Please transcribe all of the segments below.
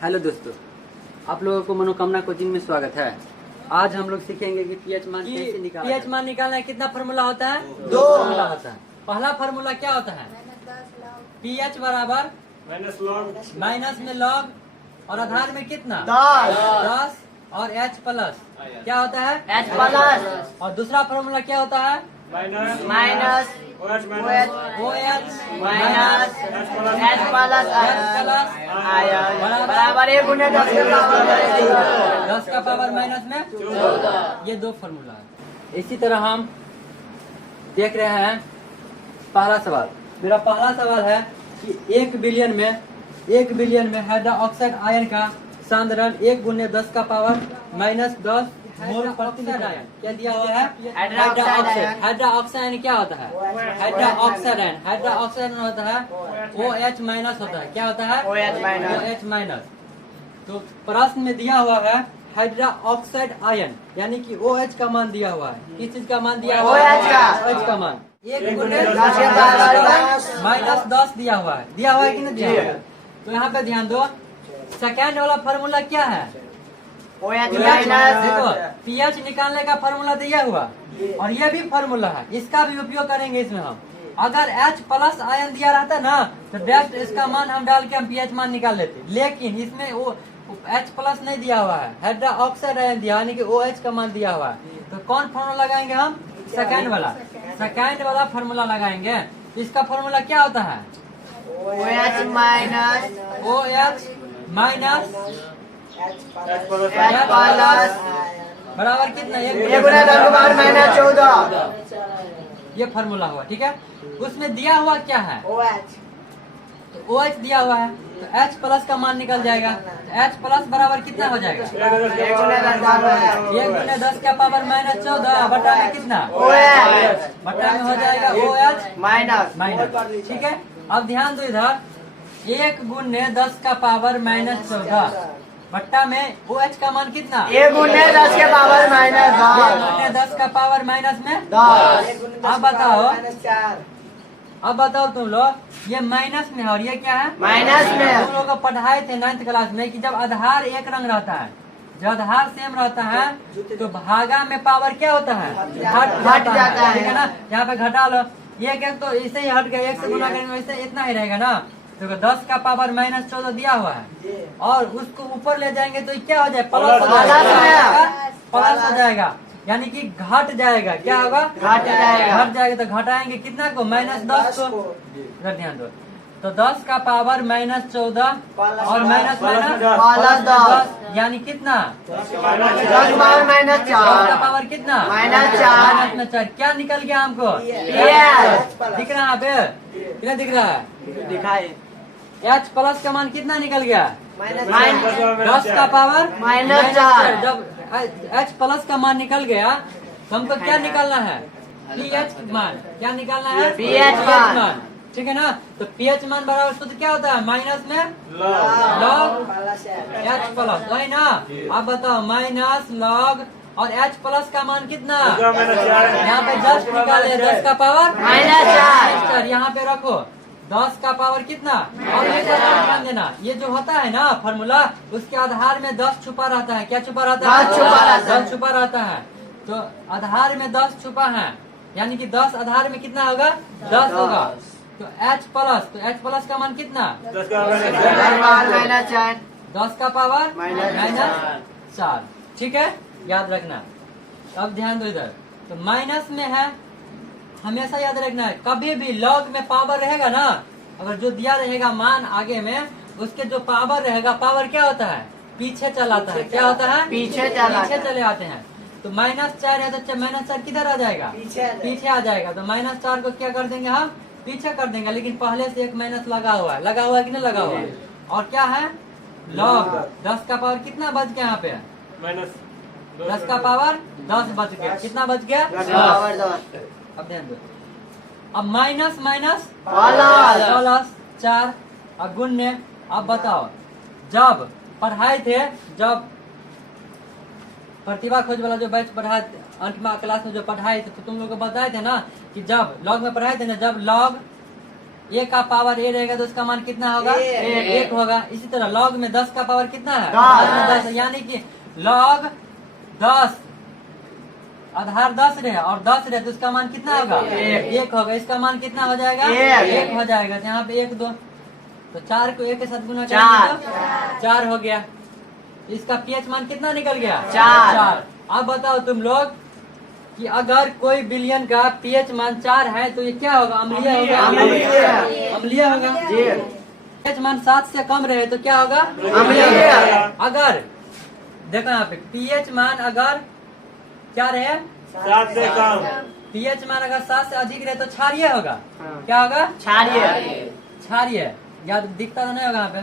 Hello दोस्तों, आप लोगों को मनोकामना कोचिंग में स्वागत है। आज हम लोग सीखेंगे कि पीएच मान कैसे निकालना है। पीएच मान निकालना है, कितना फार्मूला होता है? 2 फार्मूला होता है। पहला फार्मूला क्या होता है? पीएच बराबर माइनस में लॉग और आधार में कितना 10 और एच प्लस क्या होता है एच प्लस और दूसरा फार्मूला क्या होता है? Minus O H minus H plus ion बराबर 1 गुने 10 के पावर 10 का पावर माइनस में 14। ये दो फार्मूला है। इसी तरह हम देख रहे हैं पहला सवाल। मेरा पहला सवाल है कि 1 बिलियन में हाइड्रोक्साइड आयन का सांद्रण 1 गुने 10 का पावर माइनस 10 मोल प्रति लीटर आयन क्या दिया हुआ है? हाइड्रोक्साइड। हाइड्रोक्साइड आयन क्या होता है? हाइड्रोक्साइड होता है OH माइनस होता है। क्या होता है? OH minus. तो प्रश्न में दिया हुआ है हाइड्रोक्साइड आयन यानी कि OH का मान दिया हुआ है। किस चीज का मान दिया हुआ है? OH का मान 1 गुने 10 के पावर माइनस 10 दिया हुआ है। दिया हुआ है कि नहीं दिया हुआ है? तो यहाँ पे ध्यान दो, सेकेंड वाला फार्मूला क्या है? OH देखो, माइनस पीएच निकालने का फार्मूला दिया हुआ और ये भी फार्मूला है, इसका भी उपयोग करेंगे इसमें हम। अगर H प्लस आयन दिया रहता ना तो डायरेक्ट इसका मान हम डाल के हम पीएच मान निकाल लेते, लेकिन इसमें वो H प्लस नहीं दिया हुआ है, हाइड्रोक्साइड आयन दिया यानी कि OH का मान दिया हुआ है। तो कौन फार्मूला लगाएंगे हम? सेकेंड वाला फार्मूला लगाएंगे। इसका फार्मूला क्या होता है? OH minus OH minus H plus बराबर कितना? 1 गुने 10 के पावर माइनस 14। ये फार्मूला हुआ, ठीक है। उसमें दिया हुआ क्या है? OH तो OH दिया हुआ है तो H प्लस का मान निकल जाएगा। तो H प्लस बराबर कितना हो जाएगा? 1 गुने 10 पावर 1 गुने 10 का पावर माइनस 14 बटा में कितना? OH बटा में हो जाएगा OH माइनस। ठीक है। अब ध्यान दो इधर, 1 गुने 10 का पावर माइनस 14 बट्टा में OH का मान कितना? 1 गुने 10 के पावर माइनस 1 गुने 10 का पावर माइनस में 10। अब बताओ तुम लोग, ये माइनस में है और ये क्या है? माइनस में। तुम लोग को पढ़ाए थे 9th क्लास में कि जब आधार एक रंग रहता है, जब आधार सेम रहता है तो भागा में पावर क्या होता है? घट जाता है। ठीक है ना। यहाँ पे घटा लो, एक तो इसे ही हट गया, 1 से गुना करेंगे वैसे इतना ही रहेगा ना। तो 10 का पावर माइनस 14 दिया हुआ है और उसको ऊपर ले जाएंगे तो क्या हो जाए? प्लस हो जाएगा यानी कि घट जाएगा। क्या होगा? घट जाएगा। घट जाएगा। तो घटाएंगे कितना को? माइनस 10 को। इधर ध्यान दो, तो 10 का पावर माइनस 14 और माइनस प्लस 10 यानी कितना? 10 पावर माइनस 10 का 4 पावर कितना? माइनस 4। माइनस में 4 क्या निकल गया हमको? पीएच दिख रहा है यहाँ पे? कितना दिख रहा है? दिखाई H प्लस का मान कितना निकल गया? 10 का पावर माइनस 4। जब H प्लस का मान निकल गया तो हमको क्या निकालना है? पीएच मान। क्या निकालना है? pH मान। ठीक है ना। तो पीएच मान बराबर सूत्र क्या होता है? माइनस में लॉग H प्लस, वही ना। अब बताओ, माइनस लॉग और H प्लस का मान कितना? यहाँ पे जस्ट निकाले 10 का पावर माइनस 4। यहाँ पे रखो 10 का पावर कितना? और ये ध्यान देना, ये जो होता है ना फार्मूला, उसके आधार में 10 छुपा रहता है। क्या छुपा रहता है? 10 छुपा रहता है। 10 छुपा रहता है। तो आधार में 10 छुपा है यानी कि 10 आधार में कितना होगा? 10 होगा। तो H प्लस का मान कितना? 10 पावर माइनस 4 10 का पावर माइनस 4। ठीक है, याद रखना। अब ध्यान दो इधर, तो माइनस में है, हमेशा याद रखना है। कभी भी लॉग में पावर रहेगा ना, अगर जो दिया रहेगा मान आगे में, उसके जो पावर रहेगा, पावर क्या होता है? पीछे चलाता है। क्या होता है? पीछे चले आते हैं। तो माइनस 4 है तो माइनस 4 किधर आ जाएगा? पीछे आ जाएगा। तो माइनस 4 को क्या कर देंगे हम? पीछे कर देंगे, लेकिन पहले से एक माइनस लगा हुआ है कि नहीं लगा हुआ है? और क्या है? लॉग 10 का पावर कितना बच गया यहाँ पे? माइनस 10 का पावर 10 बच गया। कितना बच गया? 10। अब ध्यान दो, अब माइनस प्लस 4 और गुण्य। अब बताओ, जब पढ़ाए थे, जब प्रतिभा खोज वाला जो बैच पढ़ाए 8वीं क्लास में जो पढ़ाए थे, तो तुम लोग को बताए थे ना कि जब लॉग में पढ़ाए थे ना, जब लॉग ए का पावर ए रहेगा तो उसका मान कितना होगा? एक होगा। इसी तरह लॉग में 10 का पावर कितना है? 10 है, यानी कि लॉग 10 आधार 10 रहे और 10 रहे तो उसका मान कितना होगा? एक होगा। इसका मान कितना हो जाएगा? एक हो जाएगा। तो यहाँ पे 1 2 तो 4 को 1 के साथ गुना करेंगे तो 4 हो गया। इसका पीएच मान कितना निकल गया? 4। अब बताओ तुम लोग कि अगर कोई बिलियन का पीएच मान 4 है तो ये क्या होगा? अम्लीय होगा। अम्लीय होगा। पीएच मान 7 से कम रहे तो क्या होगा? अम्लीय। अगर देखो यहाँ पे पीएच मान अगर क्या रहे? 7 से कम। पीएच मान अगर 7 से अधिक रहे तो क्षारीय होगा। क्या होगा? क्षारीय। याद दिखता तो नहीं होगा यहाँ पे?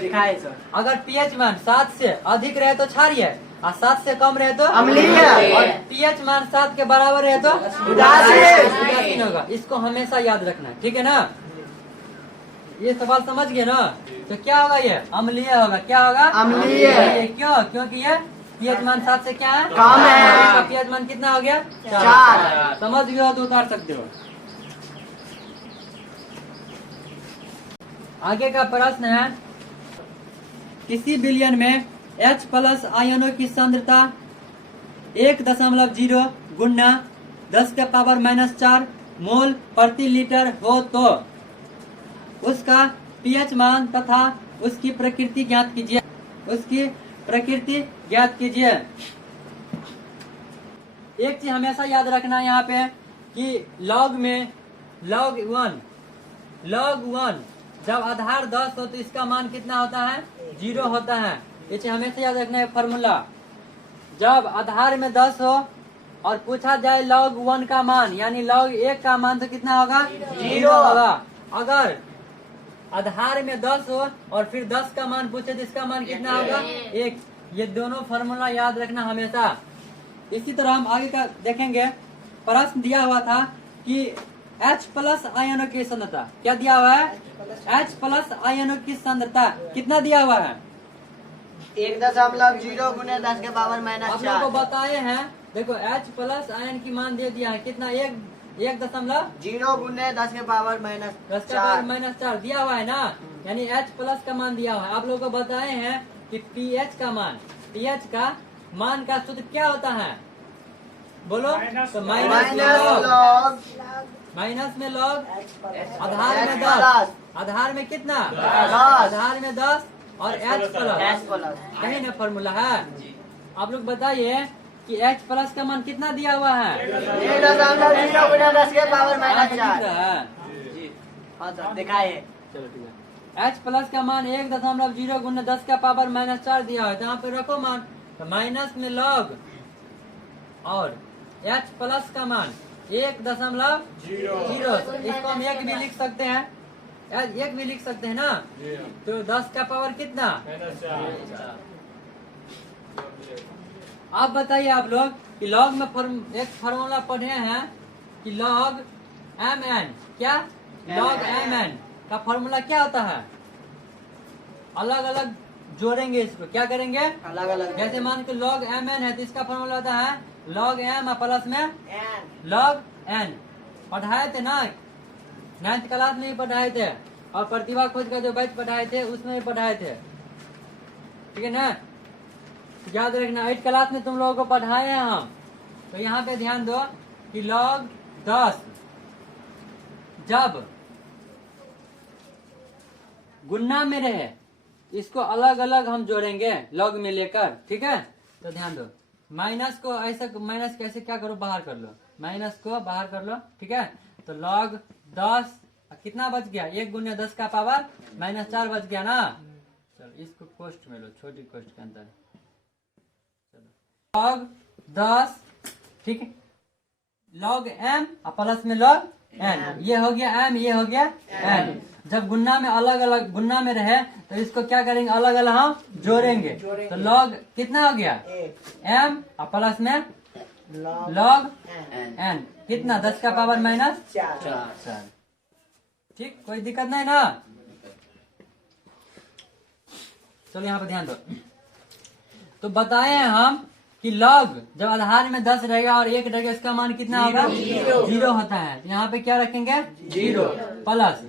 दिखाए सर। अगर पीएच मान 7 से अधिक रहे तो क्षारीय और 7 से कम रहे तो अम्लीय। और पीएच मान 7 के बराबर रहे तो उदासीन होगा। इसको हमेशा याद रखना है, ठीक है ना? ये सवाल समझ गए ना? तो क्या होगा? ये अम्लीय होगा। क्या होगा? अम्लीय। क्यों? क्योंकि ये पीएच मान 7 से क्या है? कम है। इसका पीएच मान कितना हो गया? 4। समझ गए हो तो उतार सकते हो। आगे का प्रश्न है, किसी बिलियन में H प्लस आयनों की सांद्रता 1.0 गुना 10 के पावर -4 मोल प्रति लीटर हो तो उसका पीएच मान तथा उसकी प्रकृति ज्ञात कीजिए। उसकी प्रकृति ज्ञात कीजिए। एक चीज हमेशा याद रखना है यहाँ पे कि लॉग में लॉग 1 जब आधार 10 हो तो इसका मान कितना होता है? 0 होता है। ये चीज हमेशा याद रखना है फॉर्मूला। जब आधार में 10 हो और पूछा जाए log 1 का मान यानी log 1 का मान तो कितना होगा? 0 होगा। अगर आधार में 10 हो और फिर 10 का मान पूछे तो इसका मान कितना होगा? 1। ये दोनों फॉर्मूला याद रखना हमेशा। इसी तरह हम आगे का देखेंगे। प्रश्न दिया हुआ था कि H प्लस आयनों की सांद्रता क्या दिया हुआ है? H प्लस आयनों की सांद्रता कितना दिया हुआ है? 1.0 गुने 10 के पावर आप लोगों को बताए हैं। देखो H प्लस आयन की मान दे दिया है कितना? 1.0 गुने 10 के पावर -10 के पावर -4 दिया हुआ है ना, यानी H प्लस का मान दिया हुआ है। आप लोगों को बताए हैं कि पीएच का मान का सूत्र क्या होता है? बोलो तो माइनस में लॉग आधार में 10 आधार में कितना? आधार में 10 और H प्लस कहीं ना फॉर्मूला है। आप लोग बताइए कि H प्लस का मान कितना दिया हुआ है? 1.0 गुने 10 के पावर -4 दिखाए। चलो ठीक है। H प्लस का मान 1.0 गुने 10 का पावर -4 दिया हुआ है। तो यहाँ पे रखो मान तो माइनस में लॉग और H प्लस का मान 1.0 इसको हम 1 भी लिख सकते हैं। 1 भी लिख सकते हैं ना? तो 10 का पावर कितना? आप बताइए आप लोग कि लॉग में एक फॉर्मूला पढ़े हैं कि लॉग mn क्या? लॉग mn का फॉर्मूला क्या होता है? अलग अलग जोड़ेंगे इसको। क्या करेंगे? अलग अलग। जैसे मान के लॉग mn है तो इसका फॉर्मूला होता है लॉग m प्लस में लॉग n। पढ़ाए थे ना 9th क्लास में भी पढ़ाए थे और प्रतिभा खोज का जो बैच पढ़ाए थे उसमें भी पढ़ाए थे, ठीक है ना? याद रखना 8th क्लास में तुम लोगों को पढ़ाए हैं हम। तो यहाँ पे ध्यान दो कि log 10 जब गुना में रहे इसको अलग अलग हम जोड़ेंगे log में लेकर, ठीक है? तो ध्यान दो माइनस को ऐसा माइनस कैसे क्या करो बाहर कर लो, माइनस को बाहर कर लो, ठीक है? तो log 10 कितना बच गया? 1 गुने 10 का पावर -4 बच गया ना? चलो इसको कोष्ट में लो, छोटी कोष्ट के अंदर। चलो log 10 ठीक है, log m प्लस में log n। ये हो गया m, ये हो गया n। जब गुन्ना में अलग अलग गुन्ना में रहे तो इसको क्या करेंगे? अलग अलग हम जोड़ेंगे। तो log कितना हो गया? m प्लस में log n कितना? 10 का पावर -4। ठीक, कोई दिक्कत नहीं ना? चलो यहाँ पे ध्यान दो। तो बताए हैं हम कि log जब आधार में 10 रहेगा और 1 रहेगा इसका मान कितना होगा? 0 होता है। यहाँ पे क्या रखेंगे? 0 प्लस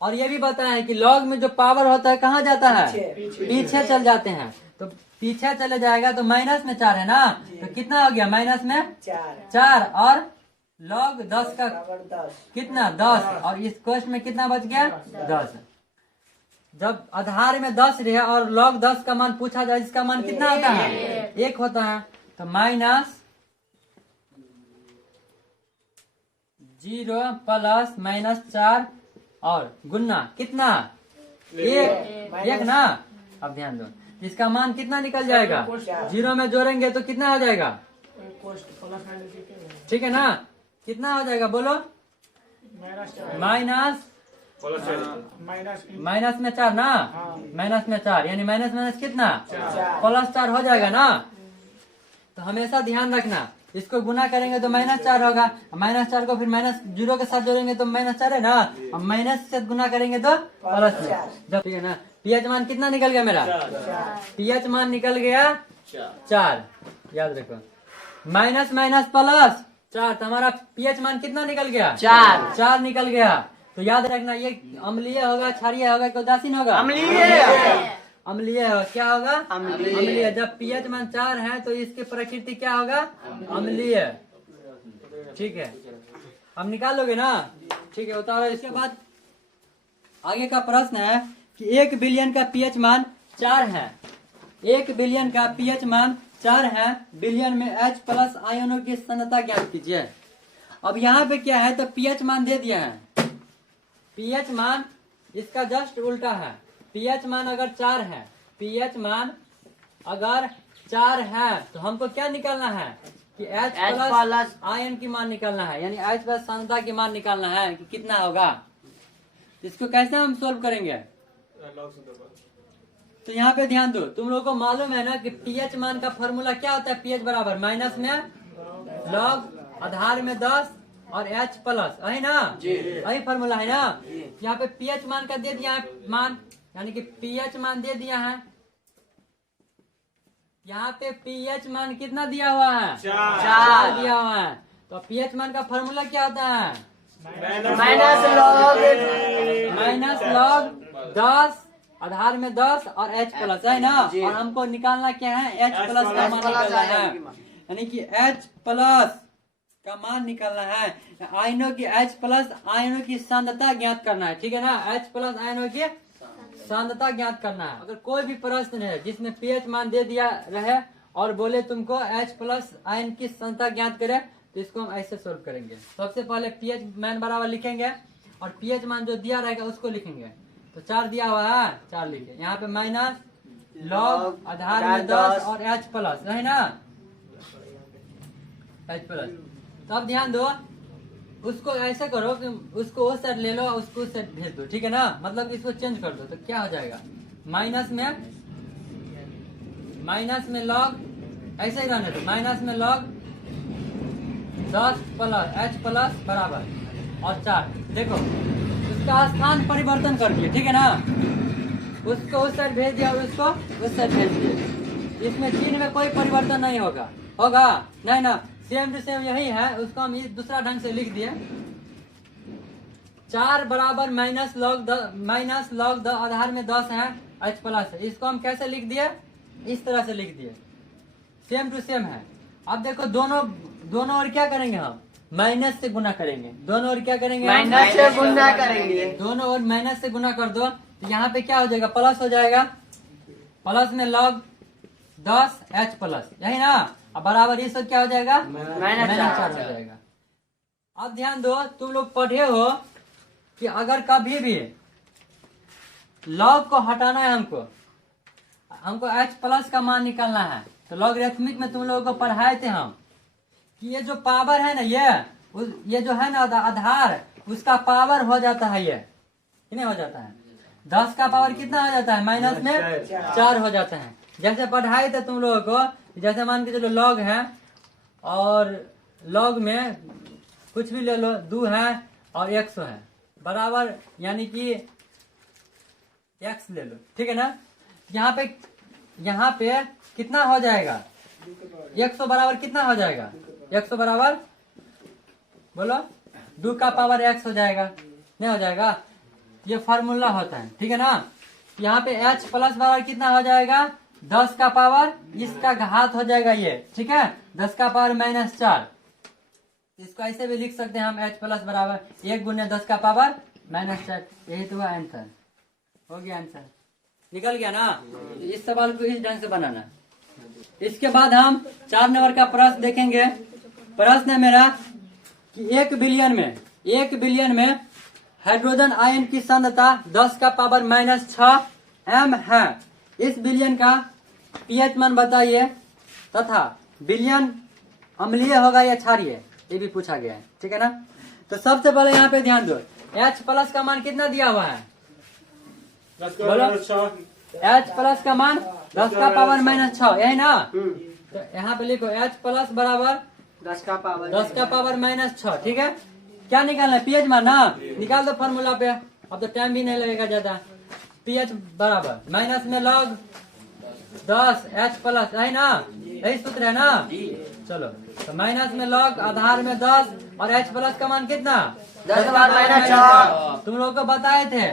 और ये भी बताया है कि log में जो पावर होता है कहाँ जाता है, पीछे चल जाते हैं। तो पीछे चले जाएगा तो माइनस में 4 है ना, तो कितना हो गया माइनस में 4 और log 10 का कितना 10 और इस क्वेश्चन में कितना बच गया 10। जब आधार में 10 रहे और log 10 का मान पूछा जाए, इसका मान कितना होता है 1 होता है। तो माइनस 0 प्लस माइनस 4 और गुन्ना कितना 1 ना। अब ध्यान दो, इसका मान कितना निकल जाएगा, 0 में जोड़ेंगे तो कितना हो जाएगा, ठीक है ना, कितना हो जाएगा बोलो, माइनस माइनस में 4 ना, माइनस में 4 यानी माइनस माइनस कितना प्लस 4 हो जाएगा ना। तो हमेशा ध्यान रखना, इसको गुना करेंगे तो माइनस 4 होगा, माइनस 4 को फिर माइनस 0 के साथ जोड़ेंगे तो माइनस 4 है ना, अब माइनस से गुना करेंगे तो प्लस 4, ठीक है ना। पीएच मान कितना निकल गया मेरा, पीएच मान निकल गया 4, याद रखो, माइनस माइनस प्लस 4, तो हमारा पीएच मान कितना निकल गया 4 निकल गया। तो याद रखना ये अम्लीय होगा, क्षारीय होगा कि उदासीन होगा, अम्लीय होगा। क्या होगा अम्लीय। जब पीएच मान 4 है तो इसकी प्रकृति क्या होगा अम्लीय, ठीक है। हम निकाल लोगे ना, ठीक है उतारो। इसके बाद आगे का प्रश्न है कि 1 बिलियन का पीएच मान 4 है, 1 बिलियन का पीएच मान 4 है, बिलियन में H प्लस आयनों की सांद्रता ज्ञात कीजिए। अब यहाँ पे क्या है, तो पीएच मान दे दिया है, पीएच मान इसका जस्ट उल्टा है। पीएच मान अगर 4 है, पीएच मान अगर 4 है तो हमको क्या निकालना है कि H प्लस आयन की मान निकालना है, यानी H प्लस सांद्रता की मान निकालना है कि कितना होगा। इसको कैसे हम सोल्व करेंगे, तो यहाँ पे ध्यान दो, तुम लोगों को मालूम है ना कि पीएच मान का फॉर्मूला क्या होता है, पीएच बराबर माइनस में लॉग आधार में 10 और H प्लस, है ना, वही फॉर्मूला है ना। यहाँ पे पीएच मान का दे दिया है मान, यानी कि पीएच मान दे दिया है, यहाँ पे पीएच मान कितना दिया हुआ है 4 दिया हुआ है। तो पीएच मान का फॉर्मूला क्या होता है, माइनस लॉग 10 आधार में 10 और H प्लस, है ना। और हमको निकालना क्या है, H प्लस का मान निकालना है, यानी कि H प्लस का मान निकालना है। आयनों की H प्लस आयनों की सांद्रता ज्ञात करना है, ठीक है ना। H प्लस आयनों की सांद्रता ज्ञात करना है। अगर कोई भी प्रश्न है जिसमें पीएच मान दे दिया रहे और बोले तुमको H प्लस आयन की सांद्रता ज्ञात करे, तो इसको हम ऐसे सोल्व करेंगे। सबसे पहले पीएच मान बराबर लिखेंगे और पीएच मान जो दिया रहेगा उसको लिखेंगे। तो 4 दिया हुआ है, 4 लिखे, यहाँ पे माइनस लॉग आधार में 10 और H प्लस, है ना, H प्लस। तो अब ध्यान दो, उसको ऐसे करो कि उसको उस साइड ले लो, उसको उस साइड भेज दो, ठीक है ना, मतलब इसको चेंज कर दो। तो क्या हो जाएगा, माइनस में लॉग, ऐसे ही रहने दो, माइनस में लॉग 10 प्लस H प्लस बराबर और 4। देखो उसका स्थान परिवर्तन कर दिए, ठीक है ना, उसको उस साइड भेज दिया और उसको उस साइड भेज दिए। इसमें चिन्ह में कोई परिवर्तन नहीं होगा नहीं ना, सेम टू सेम यही है। उसको हम दूसरा ढंग से लिख दिए, 4 बराबर माइनस लॉग आधार में 10 है, H प्लस है। इसको हम कैसे लिख दिए, इस तरह से लिख दिए, सेम टू सेम है। अब देखो दोनों और क्या करेंगे, हम माइनस से गुना करेंगे, दोनों और क्या करेंगे, माइनस से गुना करेंगे, दोनों और माइनस से गुना कर दो। तो यहाँ पे क्या हो जाएगा, प्लस हो जाएगा, प्लस में लॉग 10 H प्लस, यही ना। अब बराबर ये सब क्या हो जाएगा, माइनस 4 हो जाएगा। अब ध्यान दो, तुम लोग पढ़े हो कि अगर कभी भी लॉग को हटाना है, हमको H प्लस का मान निकालना है, तो लॉगरिथमिक में तुम लोगों को पढ़ाए थे हम कि ये जो पावर है ना, ये जो है ना आधार, उसका पावर हो जाता है, ये नहीं हो जाता है, 10 का पावर कितना हो जाता है, माइनस में 4 हो जाता है। जैसे पढ़ाए थे तुम लोगों को, जैसे मान के चलो लॉग है और लॉग में कुछ भी ले लो, 2 है और 100 है बराबर, यानी कि x ले लो, ठीक है ना। यहाँ पे कितना हो जाएगा, 100 बराबर कितना हो जाएगा, 100 बराबर बोलो 2 का पावर x हो जाएगा, नहीं हो जाएगा। ये फार्मूला होता है, ठीक है ना। यहाँ पे h प्लस बराबर कितना हो जाएगा 10 का पावर इसका घात हो जाएगा ये, ठीक है 10 का पावर -4। इसको ऐसे भी लिख सकते हैं हम h प्लस बराबर 1 गुने 10 का पावर -4। यही तो हुआ आंसर, हो गया आंसर, निकल गया ना। इस सवाल को इस ढंग से बनाना। इसके बाद हम 4 नंबर का प्रश्न देखेंगे। प्रश्न है मेरा कि 1 बिलियन में हाइड्रोजन आयन की सांद्रता 10 का पावर -6 m है। इस बिलियन का पीएच मान बताइए तथा बिलियन अम्लीय होगा या क्षारीय, ये भी पूछा गया है, ठीक है ना। तो सबसे पहले यहाँ पे ध्यान दो, H प्लस का मान कितना दिया हुआ है, बोलो। H प्लस का मान 10 का पावर -6, यही ना। तो यहाँ पे लिखो H प्लस बराबर 10 का पावर -6, ठीक है। क्या निकालना है, पीएच मान ना, निकाल दो फॉर्मूला पे, अब तो टाइम भी नहीं लगेगा ज्यादा। पीएच बराबर माइनस में log 10 H प्लस, है ना, यही सूत्र है ना। चलो तो माइनस में log आधार में 10 और H प्लस का मान कितना 10 का पावर -6। तुम लोग को बताए थे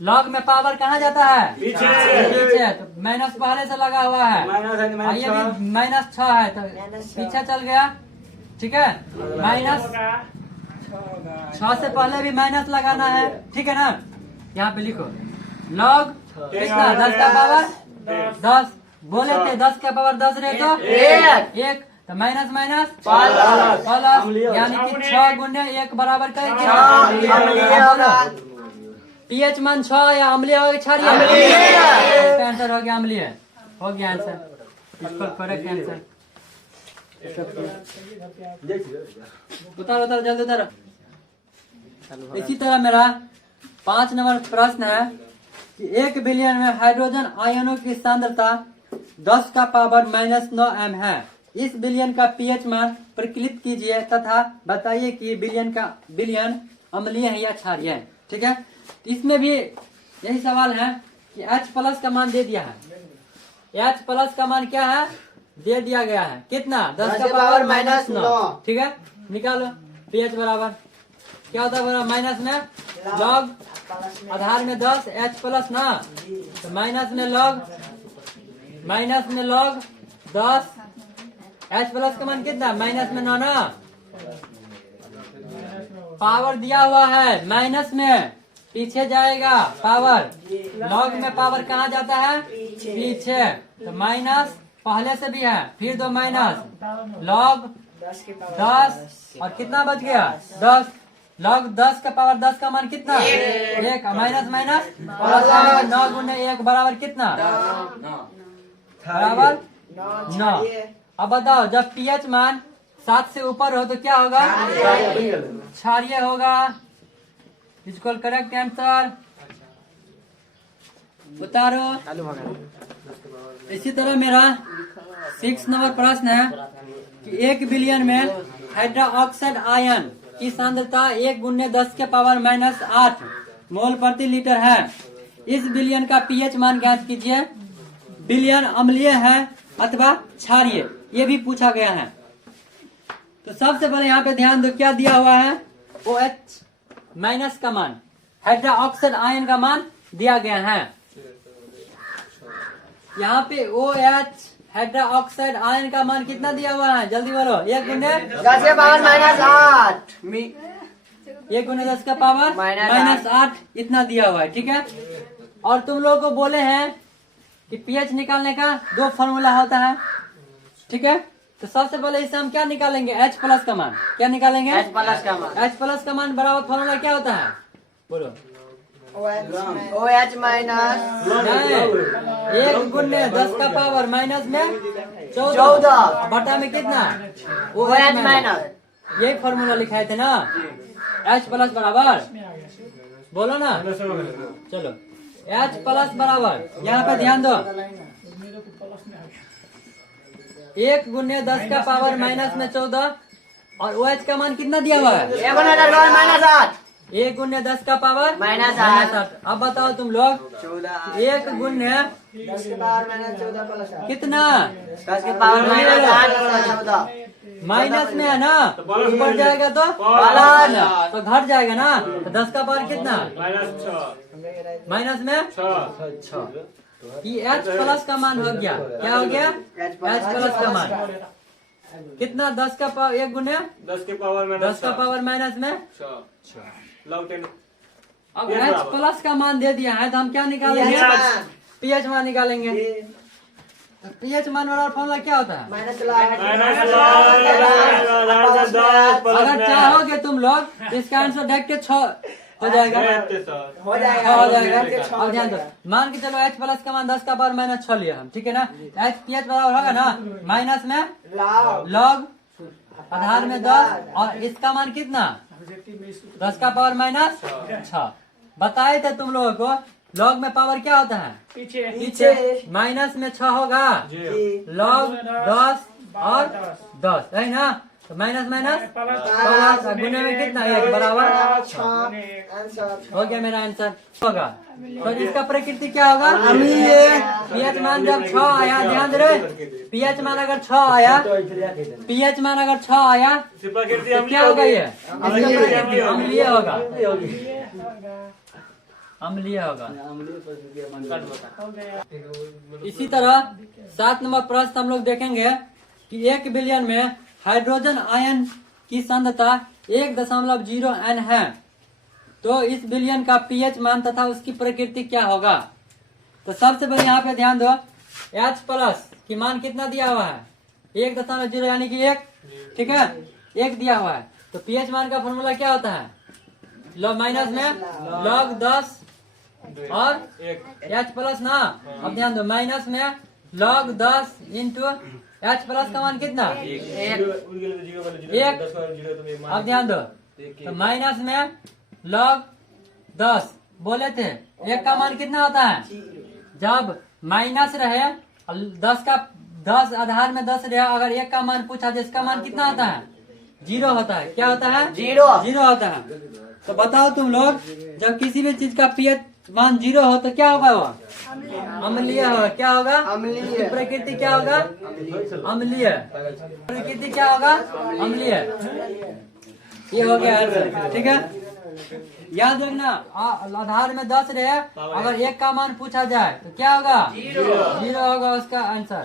log में पावर कहाँ जाता है, पीछे। तो माइनस पहले से लगा हुआ है, और ये भी -6 है तो पीछे चल गया, ठीक है। -6 से पहले भी माइनस लगाना है, ठीक है ना। यहाँ पे लिखो log कितना 10 का पावर 10, बोले थे 10 का पावर 10 रहे तो 1, तो माइनस प्लस, यानी कि 6 गुने 1 बराबर कर पीएच मान 6 या अम्लीय हो गया क्षारीय, इसका आंसर हो गया अम्लीय, हो गया आंसर, इसको करेक्ट आंसर। उतारो जल्दी उतारो। इसी तरह मेरा 5 नंबर प्रश्न है कि 1 बिलियन में हाइड्रोजन आयनों की सांद्रता 10 का पावर -9 m है। इस बिलियन का पीएच मान प्रकलित कीजिए तथा बताइए कि बिलियन अम्लीय है या क्षारीय है, ठीक है। इसमें भी यही सवाल है कि H प्लस का मान दे दिया है, H प्लस का मान क्या है, दे दिया गया है कितना 10 का पावर -9, ठीक है। निकालो पीएच बराबर क्या होता है, बराबर माइनस में log आधार में 10 H प्लस ना, तो माइनस में log 10 H प्लस का मान कितना माइनस में 9 ना, पावर दिया हुआ है माइनस में, पीछे जाएगा पावर, लॉग में पावर कहाँ जाता है पीछे, तो माइनस पहले से भी है, फिर 2 माइनस log 10 और कितना बच गया 10, log 10 का पावर 10 का मान कितना 1, माइनस 9 गुने 1 बराबर कितना बराबर 9। अब बताओ जब पीएच मान 7 से ऊपर हो तो क्या होगा, क्षारीय होगा, इसको करेक्ट आंसर उतारो। इसी तरह मेरा 6 नंबर प्रश्न है कि 1 बिलियन में हाइड्रोक्साइड आयन की सांद्रता 1 गुने 10 के पावर -8 मोल प्रति लीटर है। इस बिलियन का पीएच मान ज्ञात कीजिए, बिलियन अम्लीय है अथवा क्षारीय, ये भी पूछा गया है। तो सबसे पहले यहाँ पे ध्यान दो क्या दिया हुआ है, OH माइनस का मान, हाइड्रोक्साइड आयन का मान दिया गया है। यहाँ पे OH हाइड्रोक्साइड आयन का मान कितना दिया हुआ है, जल्दी बोलो, 1 गुने 10 के पावर -8, 1 गुने 10 का पावर -8 इतना दिया हुआ है, ठीक है। और तुम लोगों को बोले हैं कि पीएच निकालने का 2 फॉर्मूला होता है, ठीक है। तो सबसे पहले इसे हम क्या निकालेंगे, H प्लस का मान, क्या निकालेंगे H प्लस का मान, H प्लस का मान बराबर फॉर्मूला क्या होता है, बोलो। OH माइनस 1 गुने 10 का पावर माइनस में 14 बटा में कितना OH माइनस, यही फॉर्मूला लिखाए थे ना, H प्लस बराबर, बोलो ना, चलो H प्लस बराबर, यहाँ पे ध्यान दो, 1 गुने 10 का पावर माइनस में 14 और OH का मान कितना दिया हुआ है, 1 गुने 10 का पावर -8, 1 गुने 10 का पावर -8। अब बताओ तुम लोग 1 गुने 10 के पावर -14 कितना 10 के पावर -8 14, माइनस में है ना, ऊपर जाएगा तो प्लस। तो घट जाएगा ना। तो 10 का पावर कितना, माइनस में 6। ये H प्लस का मान हो गया, क्या हो गया, H प्लस का मान कितना, 10 का पावर 1 गुने 10 के पावर 10 का पावर माइनस में। 6 लॉग 10 अब H प्लस का मान दे दिया है तो हम क्या निकालेंगे, पीएच मान निकालेंगे। पीएच मान वाला फॉर्मूला क्या होता है, अगर चाहोगे तुम लोग तो इसका आंसर डायरेक्ट 6 हो जाएगा, हो 6 हो जाएगा। जाएगा। अब ध्यान दो, मान के चलो H प्लस का मान 10 का पावर माइनस 6 लिया हम, ठीक है ना। H पीएच बराबर होगा ना, माइनस में लॉग आधार में 10 और इसका मान कितना, 10 का पावर माइनस 6। बताए थे तुम लोगों को लॉग में पावर क्या होता है, पीछे माइनस में 6 होगा, लॉग 10 और 10 है ना। तो माइनस माइनस प्लस गुने में कितना, 1 बराबर हो गया मेरा आंसर होगा। तो इसका प्रकृति क्या होगा, पीएच मान जब 6 आया, ध्यान दे रहे, पीएच मान अगर 6 आया, पीएच मान अगर 6 आया तो क्या होगा, ये अम्लीय होगा, अम्लीय होगा। इसी तरह 7 नंबर प्रश्न हम लोग देखेंगे कि 1 बिलियन में हाइड्रोजन आयन की सांद्रता 1.0 N है, तो इस बिलियन का पीएच मान तथा उसकी प्रकृति क्या होगा। तो सबसे पहले यहाँ पे ध्यान दो, H प्लस की मान कितना दिया हुआ है, 1.0 यानी कि 1, ठीक है, 1 दिया हुआ है। तो पीएच मान का फॉर्मूला क्या होता है, लॉग माइनस में लॉग 10 और H प्लस ना। अब ध्यान दो, माइनस में लॉग 10 इंटू H प्लस का मान कितना, 1। अब ध्यान दो, तो माइनस में लॉग 10 बोले थे, 1 का मान कितना होता है, जब माइनस रहे 10 आधार में 10 रहे, अगर 1 का मान पूछा तो इसका मान कितना होता है, 0 होता है। क्या होता है, 0 होता है। तो बताओ तुम लोग, जब किसी भी चीज का पीएच मान 0 हो तो क्या होगा, वो अम्लीय होगा। क्या होगा, इसकी प्रकृति क्या होगा, अम्लीय। प्रकृति क्या होगा, अम्लीय। ये हो गया आंसर, ठीक है। याद रखना, आधार में 10 रहे, अगर 1 का मान पूछा जाए तो क्या होगा, 0 होगा उसका आंसर।